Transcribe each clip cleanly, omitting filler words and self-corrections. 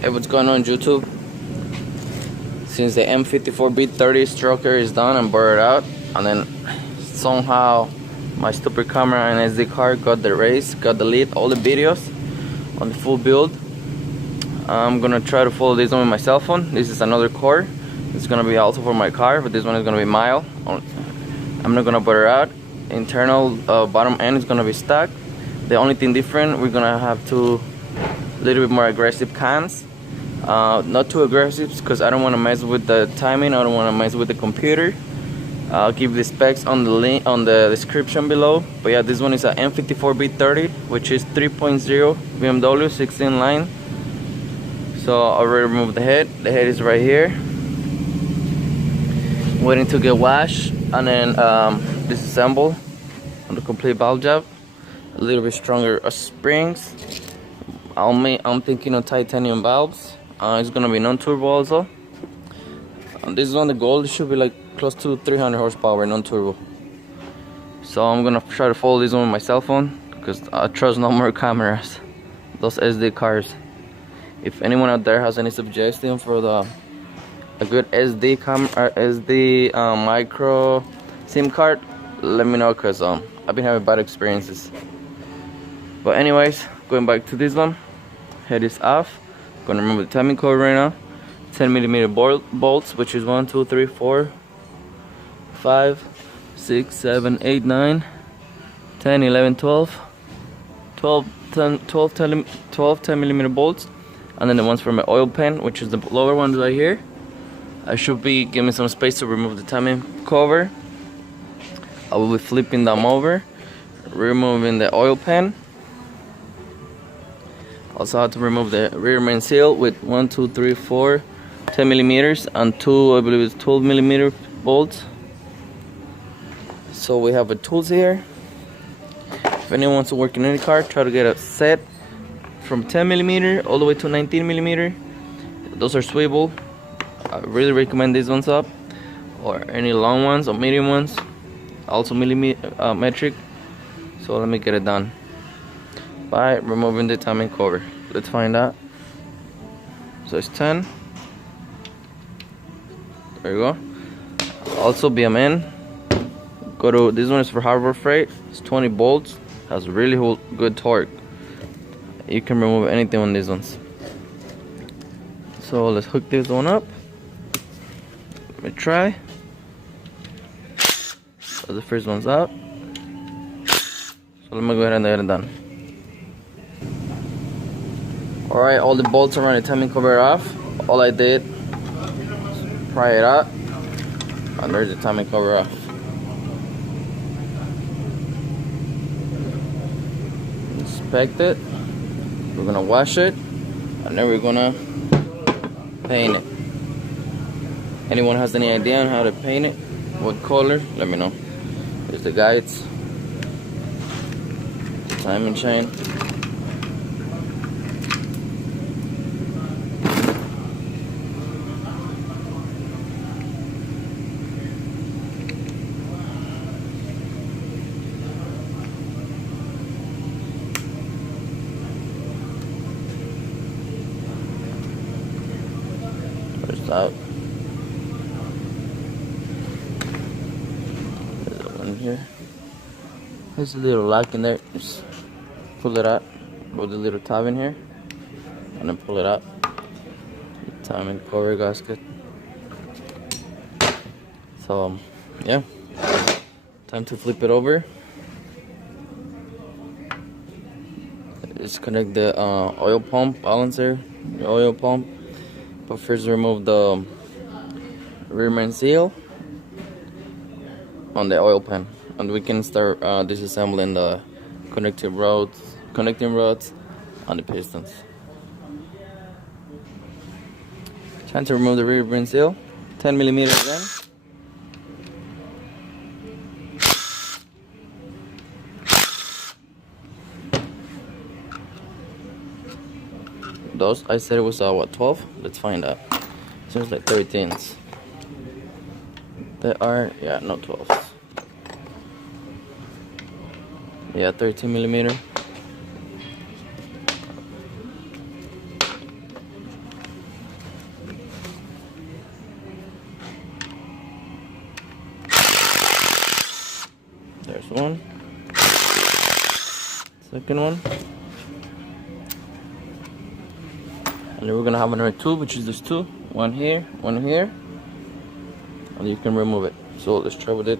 Hey, what's going on YouTube? Since the M54B30 strocker is done and burned out, and then somehow my stupid camera and SD card got the race, got the lead, all the videos on the full build. I'm gonna try to follow this one with my cell phone. This is another core. It's gonna be also for my car, but this one is gonna be mild. I'm not gonna butter out. Internal bottom end is gonna be stuck. The only thing different, we're gonna have two little bit more aggressive cans. Not too aggressive because I don't want to mess with the timing. I don't want to mess with the computer. I'll give the specs on the link on the description below. But yeah, this one is a M54B30, which is 3.0 BMW 16 line. So I already removed the head. The head is right here, waiting to get washed, and then disassemble on the complete valve job. A little bit stronger springs. I'm thinking of titanium valves. It's gonna be non-turbo also. This is on the goal. It should be like close to 300 horsepower non-turbo. So I'm gonna try to follow this one with my cell phone because I trust no more cameras. Those SD cards. If anyone out there has any suggestion for a good SD micro SIM card, let me know because I've been having bad experiences. But anyways, going back to this one. Head is off. Gonna remove the timing cord right now. 10mm bolts, which is 1, 2, 3, 4, 5, 6, 7, 8, 9, 10, 11, 12, 10mm bolts, and then the ones for my oil pan, which is the lower ones right here. I should be giving some space to remove the timing cover. I will be flipping them over, removing the oil pan. Also had to remove the rear main seal with 1, 2, 3, 4 10mm and 2, I believe it's 12mm bolts. So we have the tools here. If anyone wants to work in any car, try to get a set from 10mm all the way to 19mm. Those are swivel. I really recommend these ones up, or any long ones or medium ones, also metric. So let me get it done by removing the timing cover. Let's find out. So it's 10. There you go. Also BMN. Go to this one is for Harbor Freight. It's 20 bolts. Has really good torque. You can remove anything on these ones. So let's hook this one up. Let me try. So the first one's out. So let me go ahead and get it done. Alright, all the bolts around the timing cover off. All I did was pry it out, and there's the timing cover off. Inspect it. We're gonna wash it, and then we're gonna paint it. Anyone has any idea on how to paint it? What color? Let me know. Here's the guides. Timing chain. Out. There's one here. There's a little lock in there. Just pull it out with a little tab in here, and then pull it out. Timing cover gasket. So yeah, time to flip it over. Just connect the oil pump balancer, the oil pump. But first remove the rear main seal on the oil pan, and we can start disassembling the connecting rods on the pistons. Time to remove the rear main seal. 10mm again. Those I said it was what, 12? Let's find out. Seems like 13s. They are, yeah, not 12s. Yeah, 13mm. First one. Second one. And then we're gonna have another two, which is this two. One here, one here. And you can remove it. So let's try with it.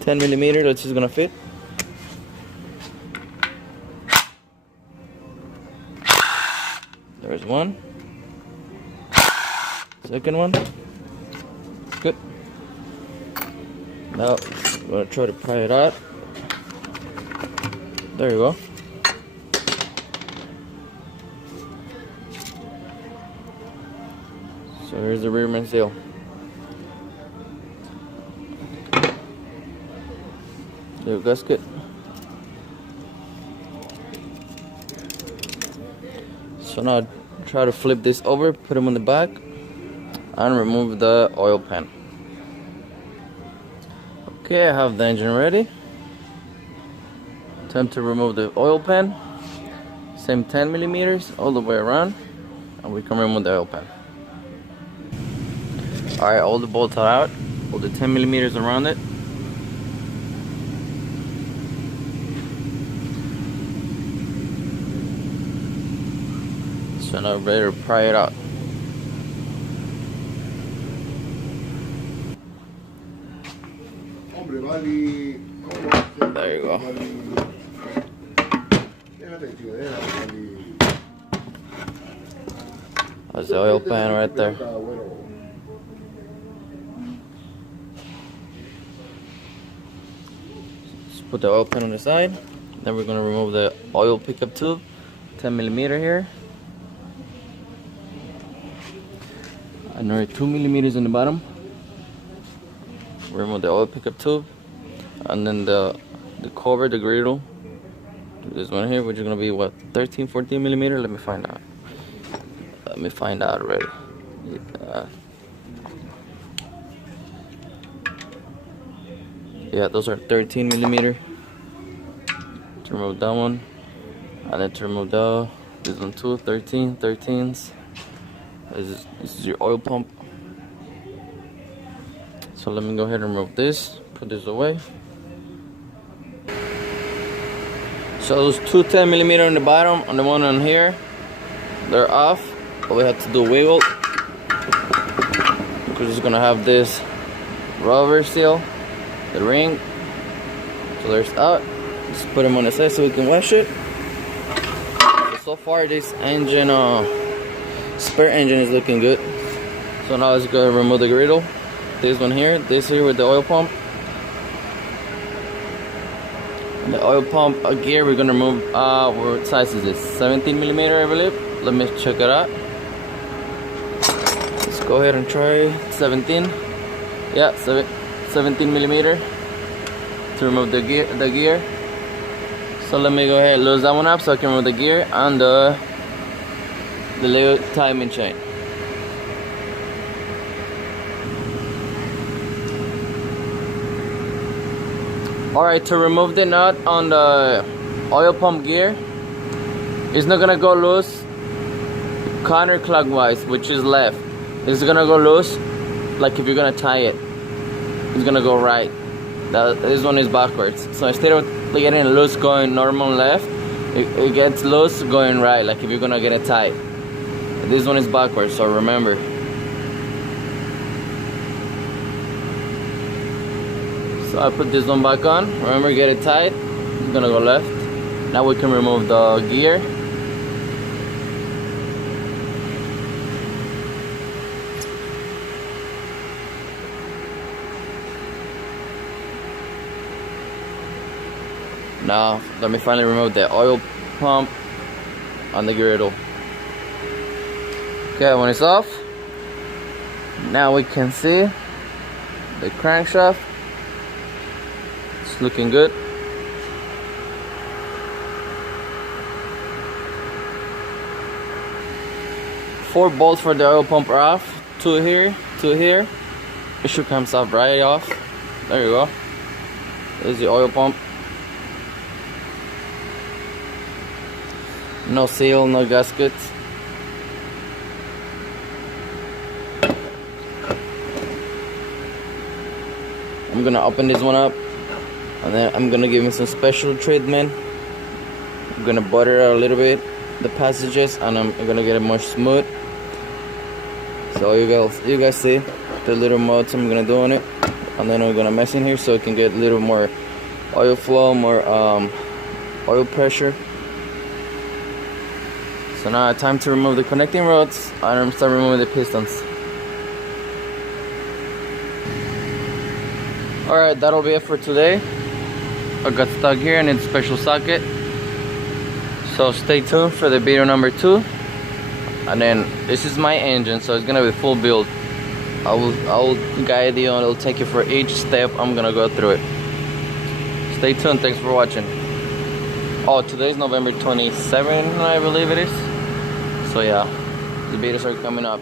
10 millimeter, that's just gonna fit. There's one. Second one. Good. Now I'm gonna try to pry it out. There you go. So here's the rear main seal. The gasket. So now try to flip this over, put them on the back, and remove the oil pan. Okay, I have the engine ready. Time to remove the oil pan. Same 10 millimeters all the way around, and we can remove the oil pan. Alright, all the bolts are out, all the 10 millimeters around it. So now we're ready to pry it out. There you go. That's the oil pan right there. Just put the oil pan on the side. Then we're going to remove the oil pickup tube, 10 millimeter here. Another 2 millimeters in the bottom. Remove the oil pickup tube, and then the cover, the griddle. This one here, which is gonna be what, 13, 14 millimeter. Let me find out. Let me find out already. Yeah, those are 13 millimeter. To remove that one, and then to remove this one too, 13s. This is your oil pump. So let me go ahead and remove this, put this away. So those two 10 millimeter on the bottom and the one on here, they're off. All we have to do wiggle, because it's gonna have this rubber seal, the ring. So there's out. Just put them on the side so we can wash it. So far this engine, spare engine is looking good. So now let's go remove the griddle. This one here, this here with the oil pump. And the oil pump gear we're gonna remove, what size is this? 17 millimeter, I believe. Let me check it out. Let's go ahead and try 17. Yeah, 17 millimeter to remove the gear. So let me go ahead and lose that one up so I can remove the gear and the little timing chain. Alright, to remove the nut on the oil pump gear, it's not gonna go loose counterclockwise, which is left. It's gonna go loose like if you're gonna tie it. It's gonna go right. This one is backwards. So instead of getting loose going normal left, it gets loose going right, like if you're gonna get it tight. This one is backwards, so remember. So I put this one back on. Remember, get it tight. It's gonna go left. Now we can remove the gear. Now let me finally remove the oil pump on the griddle. Okay, when it's off, now we can see the crankshaft. It's looking good. Four bolts for the oil pump are off. Two here, two here. It should come off right off. There you go. There's the oil pump. No seal, no gaskets. I'm gonna open this one up. And then I'm gonna give him some special treatment. I'm gonna butter out a little bit the passages, and I'm gonna get it more smooth. So you guys see the little mods I'm gonna do on it, and then I'm gonna mess in here so it can get a little more oil flow, more oil pressure. So now time to remove the connecting rods, and I'm start removing the pistons. Alright, that'll be it for today. I got stuck here and it's a special socket. So stay tuned for the video number 2. And then this is my engine, so it's gonna be full build. I will guide you and I'll take you for each step I'm gonna go through it. Stay tuned, thanks for watching. Oh, today's November 27, I believe it is. So yeah, the videos are coming up.